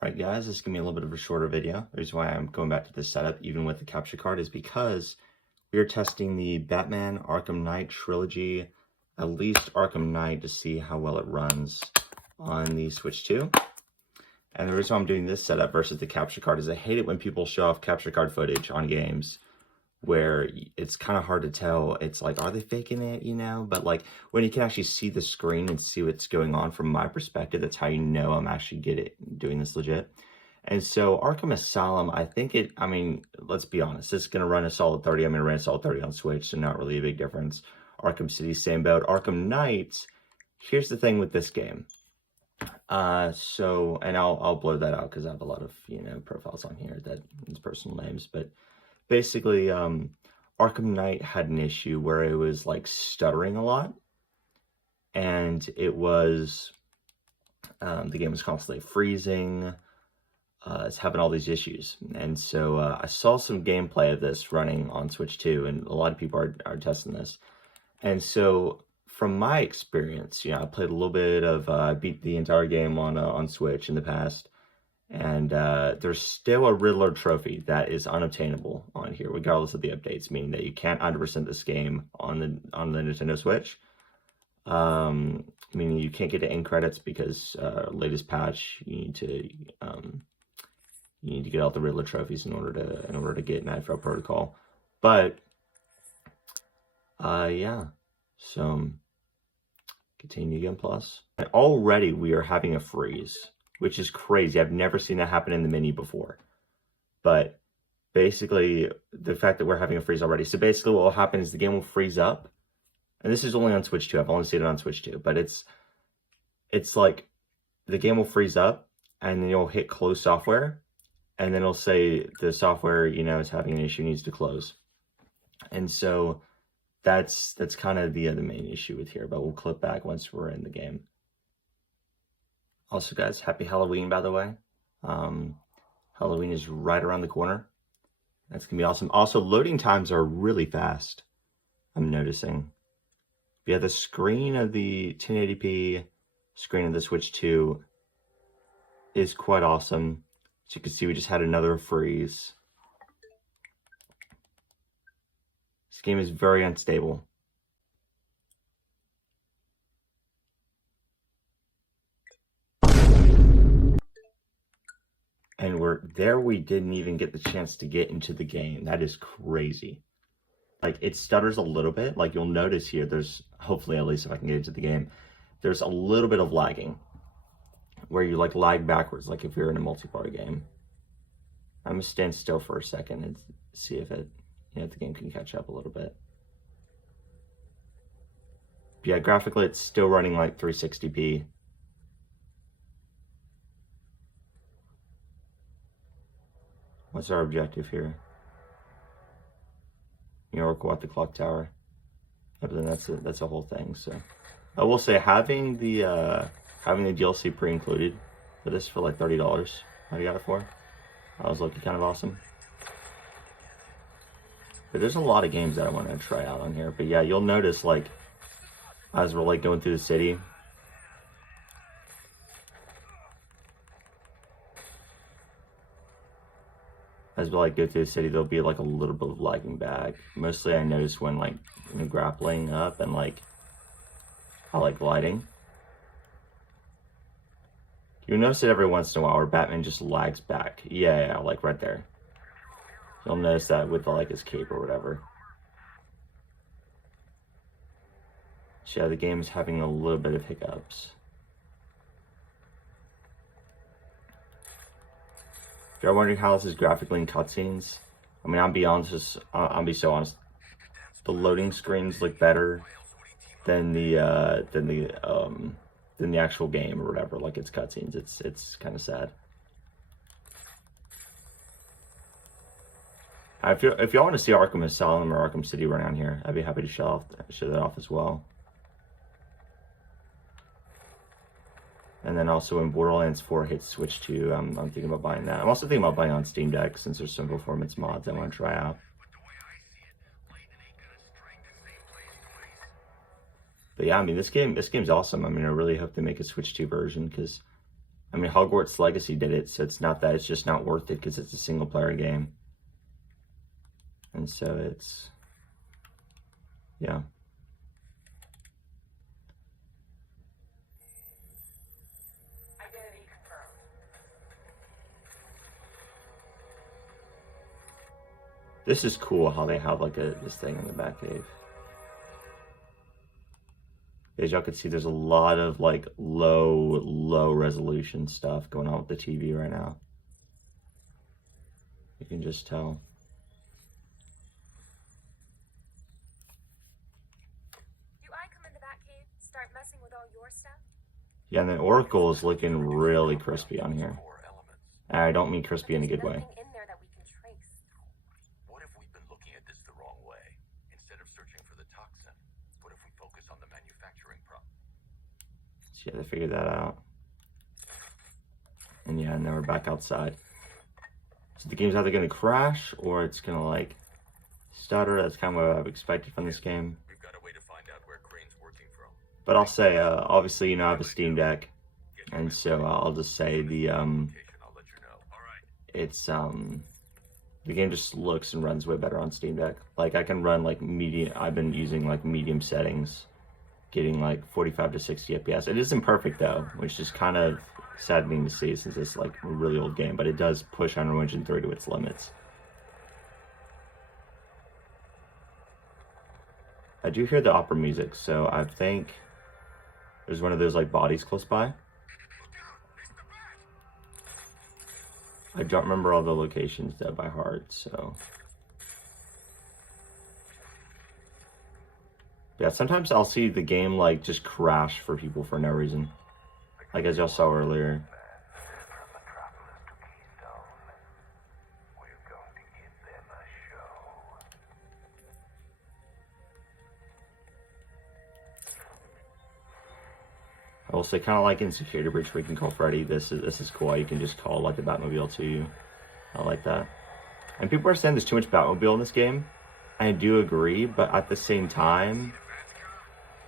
Alright guys, this is going to be a little bit of a shorter video. The reason why I'm going back to this setup, even with the capture card, is because we are testing the Batman Arkham Knight trilogy, at least Arkham Knight, to see how well it runs on the Switch 2. And the reason why I'm doing this setup versus the capture card is I hate it when people show off capture card footage on games where it's kind of hard to tell. It's like, are they faking it, you know? But like when you can actually see the screen and see what's going on from my perspective, that's how you know I'm actually doing this legit. And so Arkham Asylum, I mean, let's be honest, it's going to run a solid 30. I'm going to run a solid 30 on Switch, so not really a big difference. Arkham City, same boat. Arkham Knight, here's the thing with this game. And I'll blur that out because I have a lot of, profiles on here that is personal names, but basically, Arkham Knight had an issue where it was like stuttering a lot, and it was the game was constantly freezing. It's having all these issues, and so I saw some gameplay of this running on Switch 2, and a lot of people are testing this. And so, from my experience, I played a little bit of beat the entire game on Switch in the past. And there's still a Riddler trophy that is unobtainable on here, regardless of the updates, meaning that you can't 100% this game on the Nintendo Switch. Meaning you can't get to end credits because latest patch you need to get all the Riddler trophies in order to get Nightfall Protocol. But yeah, so continue again plus. And already we are having a freeze, which is crazy. I've never seen that happen in the menu before. But basically, the fact that we're having a freeze already. So basically what will happen is the game will freeze up. And this is only on Switch 2. I've only seen it on Switch 2. But it's like the game will freeze up, and then you'll hit close software. And then it'll say the software, is having an issue, needs to close. And so that's kind of the main issue with here. But we'll clip back once we're in the game. Also, guys, happy Halloween, by the way. Halloween is right around the corner. That's going to be awesome. Also, loading times are really fast, I'm noticing. Yeah, the screen of the 1080p screen of the Switch 2 is quite awesome. As you can see, we just had another freeze. This game is very unstable. And we didn't even get the chance to get into the game. That is crazy. Like, it stutters a little bit. Like, you'll notice here, there's, hopefully, at least if I can get into the game, there's a little bit of lagging. Where you, like, lag backwards, like if you're in a multiplayer game. I'm going to stand still for a second and see if it, if the game can catch up a little bit. But yeah, graphically, it's still running like 360p. What's our objective here? Work at the clock tower. But then that's a whole thing. So I will say having the DLC pre-included for this for like $30. I got it for. I was looking kind of awesome. But there's a lot of games that I want to try out on here. But yeah, you'll notice like as we're like going through the city. As we like go through the city, there'll be like a little bit of lagging back. Mostly I notice when like grappling up and like I like gliding. You'll notice it every once in a while where Batman just lags back. Yeah, like right there. You'll notice that with like his cape or whatever. So yeah, the game is having a little bit of hiccups. If you're wondering how this is graphically in cutscenes, I mean, I'll be so honest. The loading screens look better than the actual game or whatever. Like it's cutscenes. It's kind of sad. If y'all want to see Arkham Asylum or Arkham City run on here, I'd be happy to show that off as well. And then also when Borderlands 4 hits Switch 2, I'm thinking about buying that. I'm also thinking about buying on Steam Deck since there's some performance mods I want to try out. But yeah, I mean, this game's awesome. I mean, I really hope they make a Switch 2 version because I mean, Hogwarts Legacy did it, so it's not that, it's just not worth it because it's a single player game. And so it's, yeah. This is cool how they have like this thing in the back cave. As y'all can see, there's a lot of like low resolution stuff going on with the TV right now. You can just tell. Do I come in the Batcave, start messing with all your stuff? Yeah, and the Oracle is looking really crispy on here. And I don't mean crispy in a good way. In there that we can trace. What if we've been looking at this the wrong way? Instead of searching for the toxin, what if we focus on the manufacturing problem? So yeah, they figured that out. And yeah, and then we're back outside. So the game's either going to crash or it's going to like stutter. That's kind of what I've expected from this game. We've got a way to find out where Crane's working from. But I'll say, obviously, you know, I have a Steam Deck. And so I'll just say the, I'll let you know. All right. it's, the game just looks and runs way better on Steam Deck. Like I can run like medium, I've been using like medium settings, getting like 45 to 60 FPS. It isn't perfect though, which is kind of saddening to see since it's like a really old game, but it does push Unreal Engine 3 to its limits. I do hear the opera music, so I think there's one of those like bodies close by. I don't remember all the locations though by heart, so. Yeah, sometimes I'll see the game like just crash for people for no reason. Like as y'all saw earlier. I will say, kind of like in Security Breach where you can call Freddy, this is cool. You can just call like the Batmobile to you. I like that. And people are saying there's too much Batmobile in this game. I do agree, but at the same time,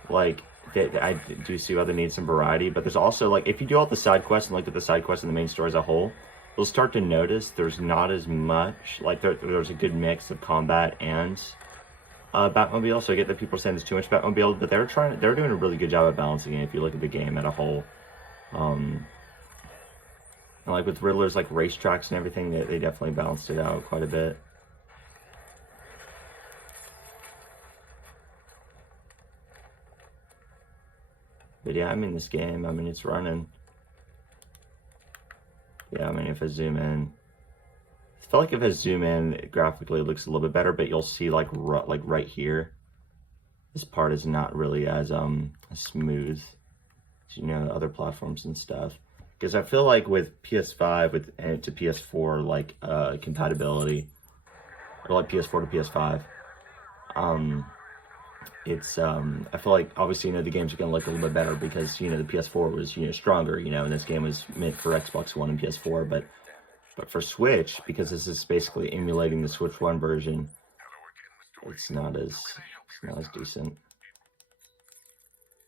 like, I do see why they need some variety. But there's also, like, if you do all the side quests and look at the side quests and the main story as a whole, you'll start to notice there's not as much, like, there's a good mix of combat and Batmobile. So I get that people are saying there's too much Batmobile, but they're doing a really good job of balancing it if you look at the game at a whole. And like with Riddler's like racetracks and everything, they definitely balanced it out quite a bit. But yeah, I mean this game, I mean it's running. Yeah, I mean if I zoom in, I feel like if I zoom in graphically it looks a little bit better, but you'll see like right here, this part is not really as smooth as, you know, other platforms and stuff. Because I feel like with PS5 and to PS4 like compatibility, or like PS4 to PS5, it's I feel like obviously, you know, the games are gonna look a little bit better because, you know, the PS4 was, you know, stronger, you know, and this game was meant for Xbox One and PS4, but for Switch, because this is basically emulating the Switch 1 version, it's not as decent.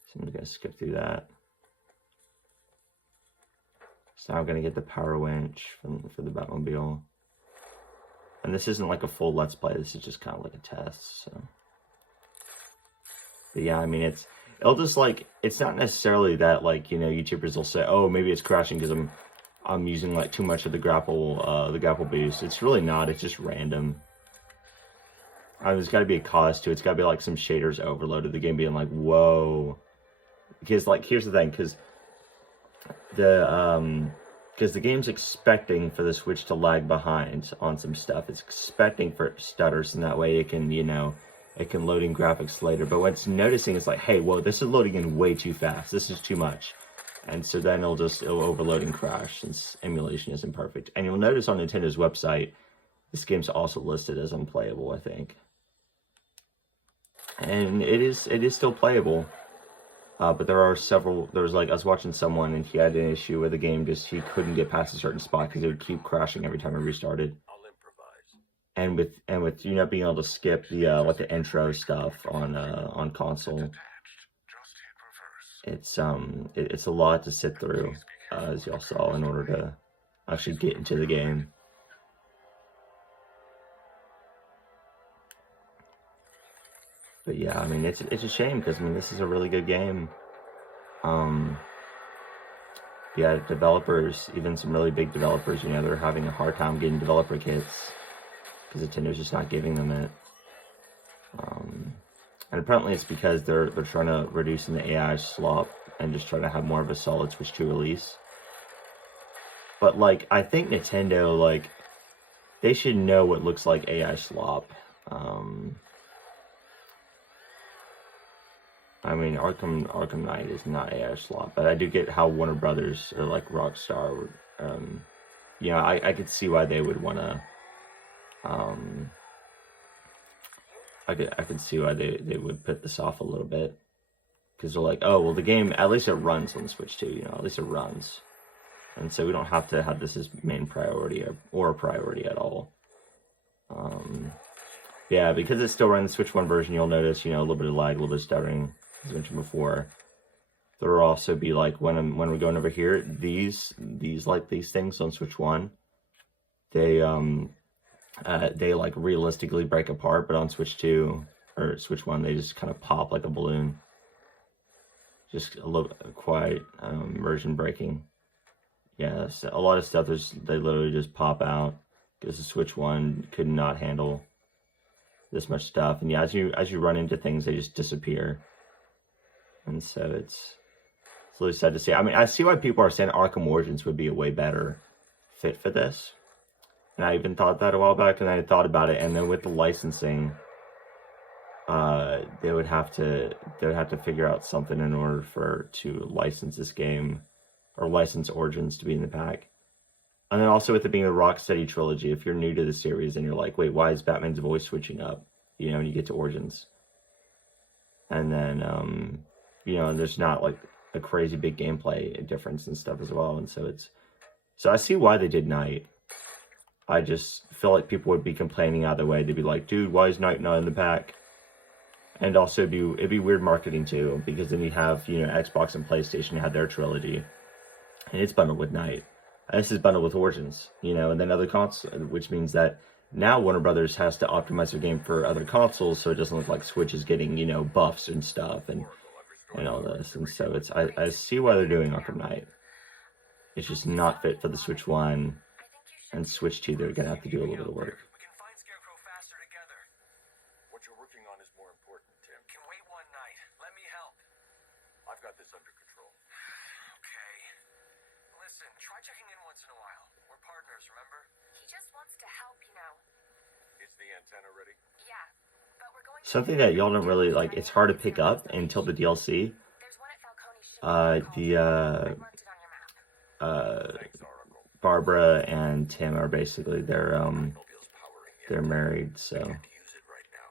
So I'm gonna skip through that. So now I'm gonna get the power winch for the Batmobile. And this isn't like a full Let's Play, this is just kind of like a test, so. But yeah, I mean, it'll just like, it's not necessarily that like, you know, YouTubers will say, oh, maybe it's crashing because I'm using like too much of the grapple boost. It's really not, it's just random. There's gotta be a cause to it. It's gotta be like some shaders overloaded, the game being like, whoa. Because like, here's the thing, because the game's expecting for the Switch to lag behind on some stuff. It's expecting for stutters, and that way it can, you know, it can load in graphics later. But what's noticing is like, hey, whoa, this is loading in way too fast. This is too much. And so then it'll overload and crash since emulation isn't perfect. And you'll notice on Nintendo's website, this game's also listed as unplayable, I think. And it is still playable. But there are there's like, I was watching someone and he had an issue with the game, he couldn't get past a certain spot because it would keep crashing every time it restarted. And with you not being able to skip the like the intro stuff on console, it's a lot to sit through. as y'all saw, in order to actually get into the game. But yeah, I mean, it's a shame because, I mean, this is a really good game. Yeah, developers, even some really big developers, you know, they're having a hard time getting developer kits because Nintendo's just not giving them it. And apparently it's because they're trying to reduce the AI slop and just try to have more of a solid Switch 2 release. But, like, I think Nintendo, like, they should know what looks like AI slop. I mean, Arkham Knight is not AI slop, but I do get how Warner Brothers or, like, Rockstar would, you know, I could see why they would want to, I could see why they would put this off a little bit, because they're like, oh, well, the game, at least it runs on the Switch 2, you know, at least it runs. And so we don't have to have this as main priority or a priority at all. Yeah, because it's still running the Switch 1 version, you'll notice, you know, a little bit of lag, a little bit of stuttering, as I mentioned before. There will also be, like, when we're going over here, these things on Switch 1, they like realistically break apart, but on Switch 2 or Switch 1, they just kind of pop like a balloon. Just a little quite immersion breaking. Yeah, so a lot of stuff they literally just pop out because the Switch 1 could not handle this much stuff. And yeah, as you run into things, they just disappear. And so it's really sad to see. I mean, I see why people are saying Arkham Origins would be a way better fit for this. And I even thought that a while back, and I thought about it. And then with the licensing, they would have to figure out something in order to license this game, or license Origins to be in the pack. And then also with it being the Rocksteady trilogy, if you're new to the series and you're like, wait, why is Batman's voice switching up? You know, and you get to Origins. And then, you know, and there's not like a crazy big gameplay difference and stuff as well. And so I see why they did Night. I just feel like people would be complaining either way. They'd be like, dude, why is Night not in the pack? And also it'd be weird marketing too, because then you have, you know, Xbox and PlayStation had their trilogy, and it's bundled with Night. And this is bundled with Origins, you know, and then other consoles, which means that now Warner Brothers has to optimize their game for other consoles, so it doesn't look like Switch is getting, you know, buffs and stuff and all this. And so I see why they're doing Arkham Knight. It's just not fit for the Switch 1, and Switch 2, they're gonna have to do a little bit of work. We can find Scarecrow faster together. What you're working on is more important, Tim. Can wait one night. Let me help. I've got this under control. Okay. Listen, try checking in once in a while. We're partners, remember? He just wants to help, you know. Is the antenna ready? Yeah, but we're going Something that y'all don't really like, it's hard to pick up until the DLC. There's one at Falcone shipping. I marked it on your map. Thanks, Oracle. Barbara and Tim are basically they're married, so, Can't use it right now.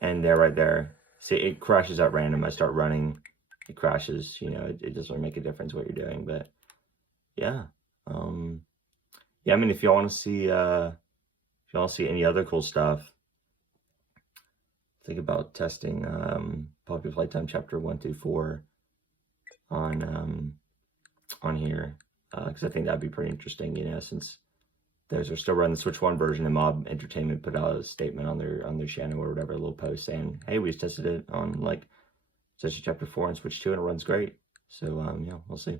and they're right there. See, it crashes at random. I start running, it crashes. You know, it doesn't really make a difference what you're doing, but yeah, yeah. I mean, if y'all want to see, any other cool stuff, think about testing Poppy Playtime Chapter 1 through 4 on here. Because I think that'd be pretty interesting, you know, since those are still running the Switch 1 version, and Mob Entertainment put out a statement on their channel or whatever, a little post saying, hey, we just tested it on, like, especially Chapter 4 and Switch 2, and it runs great. So, yeah, we'll see.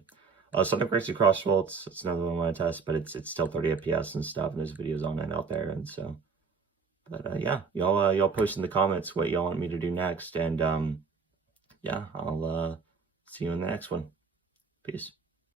Sonic Racing Crossvolts, it's another one I want to test, but it's still 30 FPS and stuff, and there's videos on it out there, and so, but, yeah, y'all post in the comments what y'all want me to do next, and, yeah, I'll, see you in the next one. Peace.